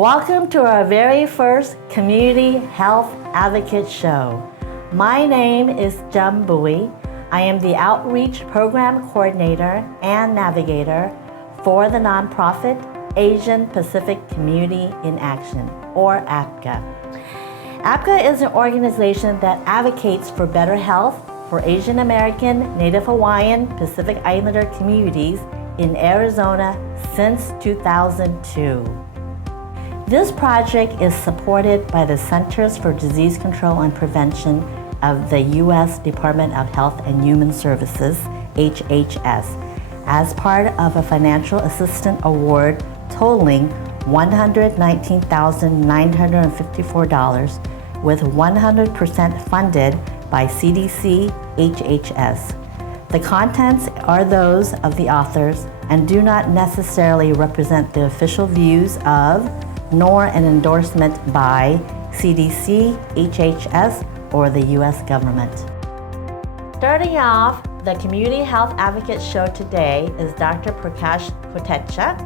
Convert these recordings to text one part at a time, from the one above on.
Welcome to our very first Community Health Advocate Show. My name is Jum Bui. I am the Outreach Program Coordinator and Navigator for the nonprofit Asian Pacific Community in Action, or APCA. APCA is an organization that advocates for better health for Asian American, Native Hawaiian, Pacific Islander communities in Arizona since 2002. This project is supported by the Centers for Disease Control and Prevention of the U.S. Department of Health and Human Services, HHS, as part of a financial assistance award totaling $119,954, with 100% funded by CDC HHS. The contents are those of the authors and do not necessarily represent the official views of nor an endorsement by CDC, HHS, or the U.S. government. Starting off, the Community Health Advocate Show today is Dr. Prakash Kotecha,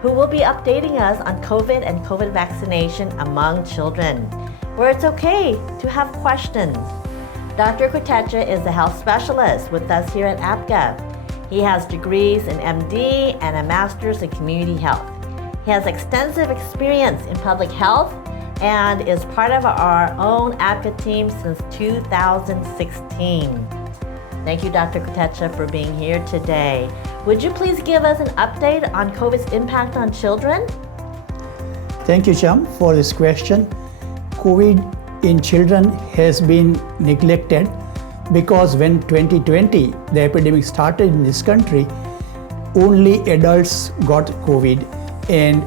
who will be updating us on COVID and COVID vaccination among children, where it's okay to have questions. Dr. Kotecha is a health specialist with us here at APCA. He has degrees in MD and a master's in community health. He has extensive experience in public health and is part of our own APCA team since 2016. Thank you, Dr. Kotecha, for being here today. Would you please give us an update on COVID's impact on children? Thank you, Cham, for this question. COVID in children has been neglected because when 2020, the epidemic started in this country, only adults got COVID, and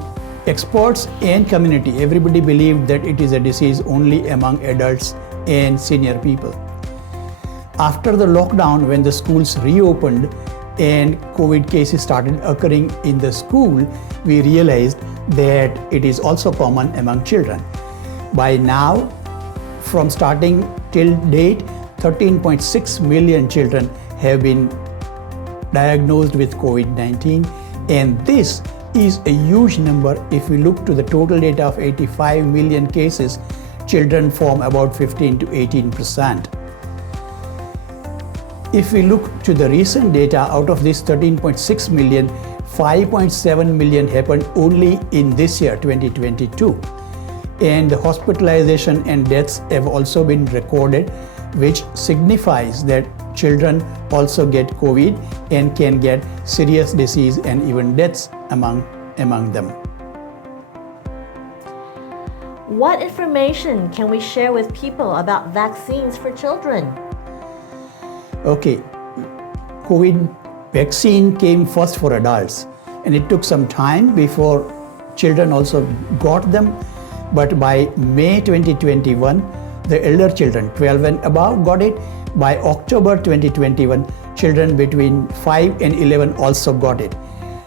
experts and community, everybody believed that it is a disease only among adults and senior people. After the lockdown, when the schools reopened and COVID cases started occurring in the school, we realized that it is also common among children. By now, from starting till date, 13.6 million children have been diagnosed with COVID-19, and this is a huge number. If we look to the total data of 85 million cases, children form about 15 to 18%. If we look to the recent data, out of this 13.6 million, 5.7 million happened only in this year, 2022. And the hospitalization and deaths have also been recorded, which signifies that children also get COVID and can get serious disease and even deaths among them. What information can we share with people about vaccines for children? Okay, COVID vaccine came first for adults, and it took some time before children also got them. But by May 2021, the elder children, 12 and above, got it. By October 2021, children between 5 and 11 also got it.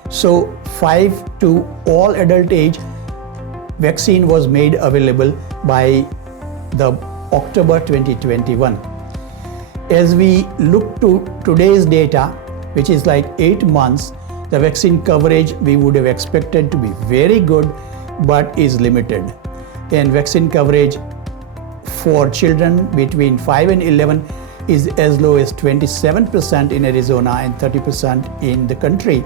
So 5 to all adult age, vaccine was made available by the October 2021. As we look to today's data, which is like 8 months, the vaccine coverage we would have expected to be very good, but is limited. And vaccine coverage for children between 5 and 11 is as low as 27% in Arizona and 30% in the country.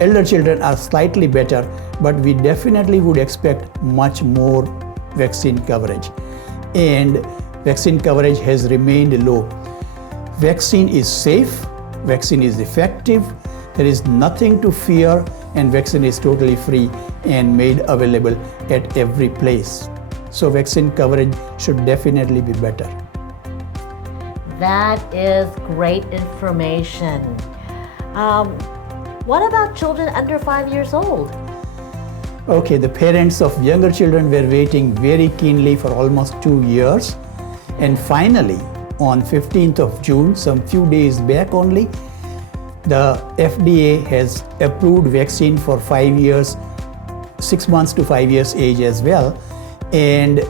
Elder children are slightly better, but we definitely would expect much more vaccine coverage. And vaccine coverage has remained low. Vaccine is safe, vaccine is effective, there is nothing to fear, and vaccine is totally free and made available at every place. So vaccine coverage should definitely be better. That is great information. What about children under 5 years old? Okay, the parents of younger children were waiting very keenly for almost 2 years. And finally, on 15th of June, some few days back only, the FDA has approved vaccine for 5 years, 6 months to 5 years age as well. And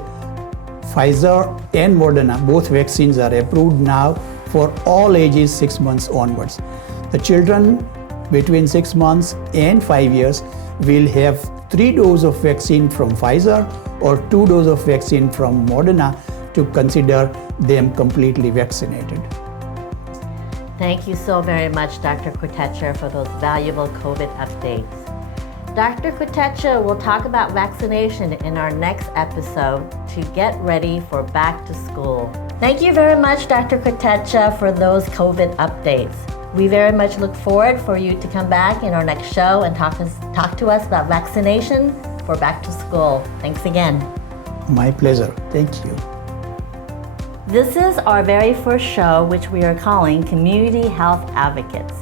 Pfizer and Moderna, both vaccines are approved now for all ages 6 months onwards. The children between 6 months and 5 years will have 3 doses of vaccine from Pfizer or 2 doses of vaccine from Moderna to consider them completely vaccinated. Thank you so very much, Dr. Kotecha, for those valuable COVID updates. Dr. Kotecha will talk about vaccination in our next episode to get ready for back to school. Thank you very much, Dr. Kotecha, for those COVID updates. We very much look forward for you to come back in our next show and talk to us about vaccination for back to school. Thanks again. My pleasure. Thank you. This is our very first show, which we are calling Community Health Advocates,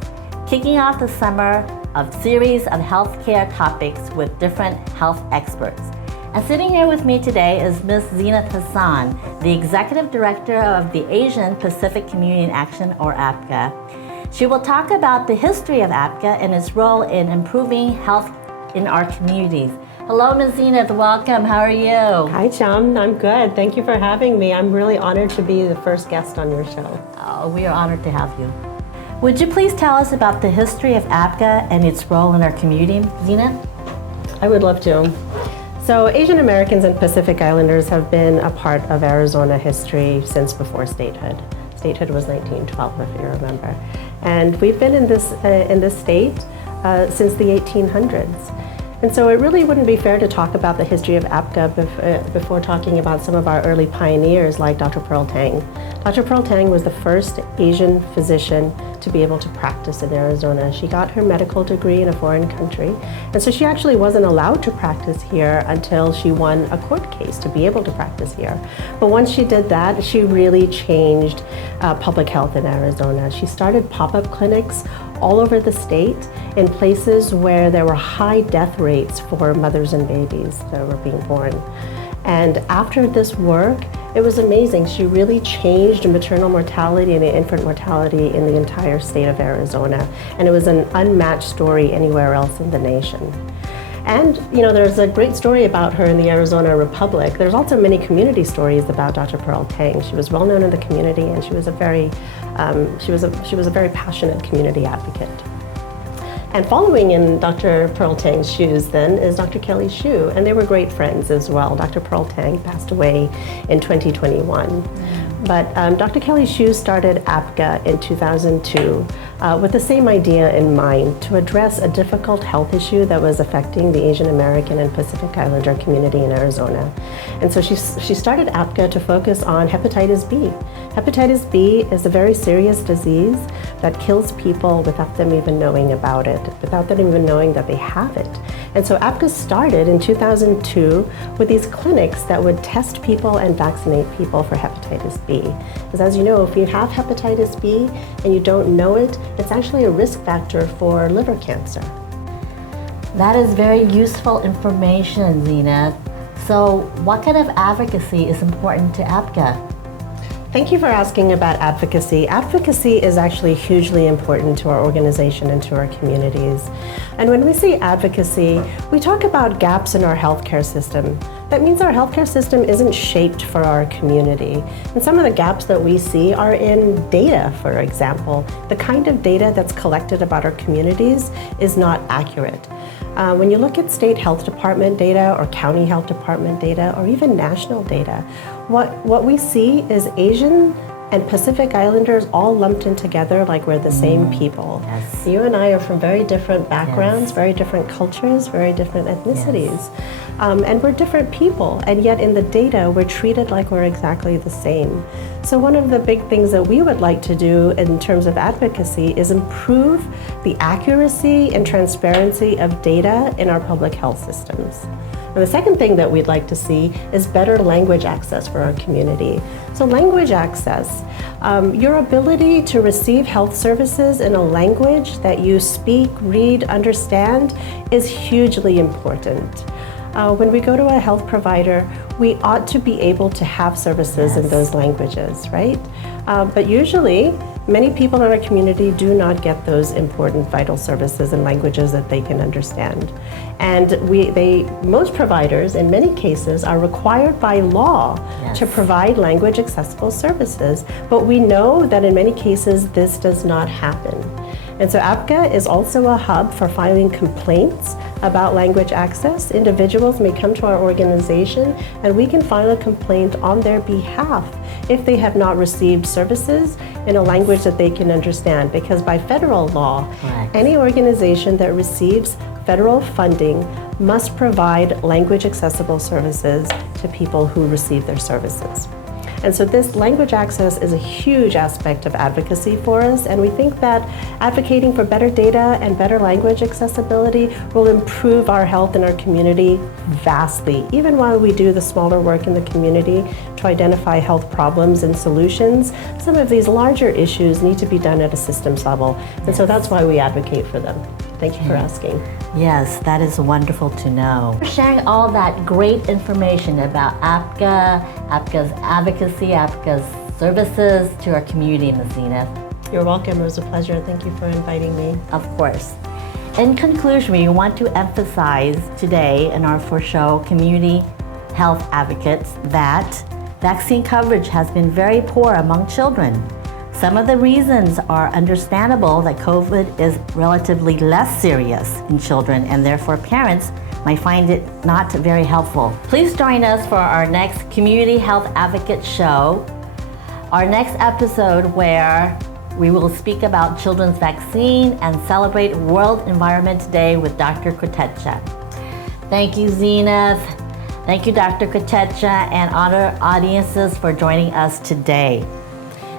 kicking off the summer of series of healthcare topics with different health experts. And sitting here with me today is Ms. Zeenat Hassan, the Executive Director of the Asian Pacific Community in Action, or APCA. She will talk about the history of APCA and its role in improving health in our communities. Hello, Ms. Zeenat, welcome. How are you? Hi, Cham. I'm good. Thank you for having me. I'm really honored to be the first guest on your show. Oh, we are honored to have you. Would you please tell us about the history of APCA and its role in our community, Zeenat? I would love to. So Asian Americans and Pacific Islanders have been a part of Arizona history since before statehood. Statehood was 1912, if you remember. And we've been in this state since the 1800s. And so it really wouldn't be fair to talk about the history of APCA before talking about some of our early pioneers like Dr. Pearl Tang. Dr. Pearl Tang was the first Asian physician to be able to practice in Arizona. She got her medical degree in a foreign country, and so she actually wasn't allowed to practice here until she won a court case to be able to practice here. But once she did that, she really changed public health in Arizona. She started pop-up clinics all over the state in places where there were high death rates for mothers and babies that were being born. And after this work, it was amazing. She really changed maternal mortality and infant mortality in the entire state of Arizona. And it was an unmatched story anywhere else in the nation. And there's a great story about her in the Arizona Republic. There's also many community stories about Dr. Pearl Tang. She was well known in the community, and she was a very passionate community advocate. And following in Dr. Pearl Tang's shoes then is Dr. Kelly Hsu, and they were great friends as well. Dr. Pearl Tang passed away in 2021. But Dr. Kelly Hsu started APCA in 2002 with the same idea in mind, to address a difficult health issue that was affecting the Asian American and Pacific Islander community in Arizona. And so she started APCA to focus on hepatitis B. Hepatitis B is a very serious disease that kills people without them even knowing about it, without them even knowing that they have it. And so APCA started in 2002 with these clinics that would test people and vaccinate people for hepatitis B. Because as you know, if you have hepatitis B and you don't know it, it's actually a risk factor for liver cancer. That is very useful information, Zeenat. So what kind of advocacy is important to APCA? Thank you for asking about advocacy. Advocacy is actually hugely important to our organization and to our communities. And when we say advocacy, we talk about gaps in our healthcare system. That means our healthcare system isn't shaped for our community. And some of the gaps that we see are in data, for example. The kind of data that's collected about our communities is not accurate. When you look at state health department data or county health department data or even national data, what we see is Asian and Pacific Islanders all lumped in together like we're the same people. Yes. You and I are from very different backgrounds, very different cultures, very different ethnicities. Yes. And we're different people, and yet in the data, we're treated like we're exactly the same. So one of the big things that we would like to do in terms of advocacy is improve the accuracy and transparency of data in our public health systems. And the second thing that we'd like to see is better language access for our community. So language access, your ability to receive health services in a language that you speak, read, understand is hugely important. When we go to a health provider, we ought to be able to have services in those languages, right? But usually, many people in our community do not get those important vital services in languages that they can understand. And most providers, in many cases, are required by law to provide language accessible services. But we know that in many cases, this does not happen. And so APCA is also a hub for filing complaints about language access. Individuals may come to our organization and we can file a complaint on their behalf if they have not received services in a language that they can understand. Because by federal law, Right. any organization that receives federal funding must provide language accessible services to people who receive their services. And so this language access is a huge aspect of advocacy for us, and we think that advocating for better data and better language accessibility will improve our health in our community vastly, even while we do the smaller work in the community to identify health problems and solutions. Some of these larger issues need to be done at a systems level, and so that's why we advocate for them. Thank you for asking. Yes, that is wonderful to know. For sharing all that great information about APCA, APCA's advocacy, APCA's services to our community, Ms. Zenith. You're welcome. It was a pleasure. Thank you for inviting me. Of course. In conclusion, we want to emphasize today in our For Show community health advocates that vaccine coverage has been very poor among children. Some of the reasons are understandable, that COVID is relatively less serious in children and therefore parents might find it not very helpful. Please join us for our next Community Health Advocate Show, our next episode where we will speak about children's vaccine and celebrate World Environment Day with Dr. Kotecha. Thank you, Zenith. Thank you, Dr. Kotecha, and other audiences for joining us today.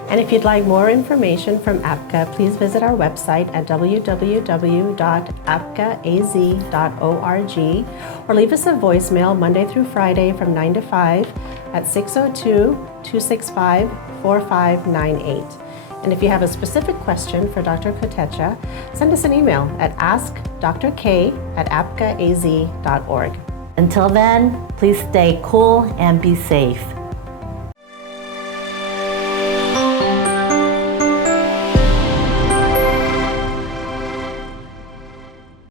And if you'd like more information from APCA, please visit our website at www.apcaaz.org or leave us a voicemail Monday through Friday from 9 to 5 at 602-265-4598. And if you have a specific question for Dr. Kotecha, send us an email at askdrk@apcaaz.org. Until then, please stay cool and be safe.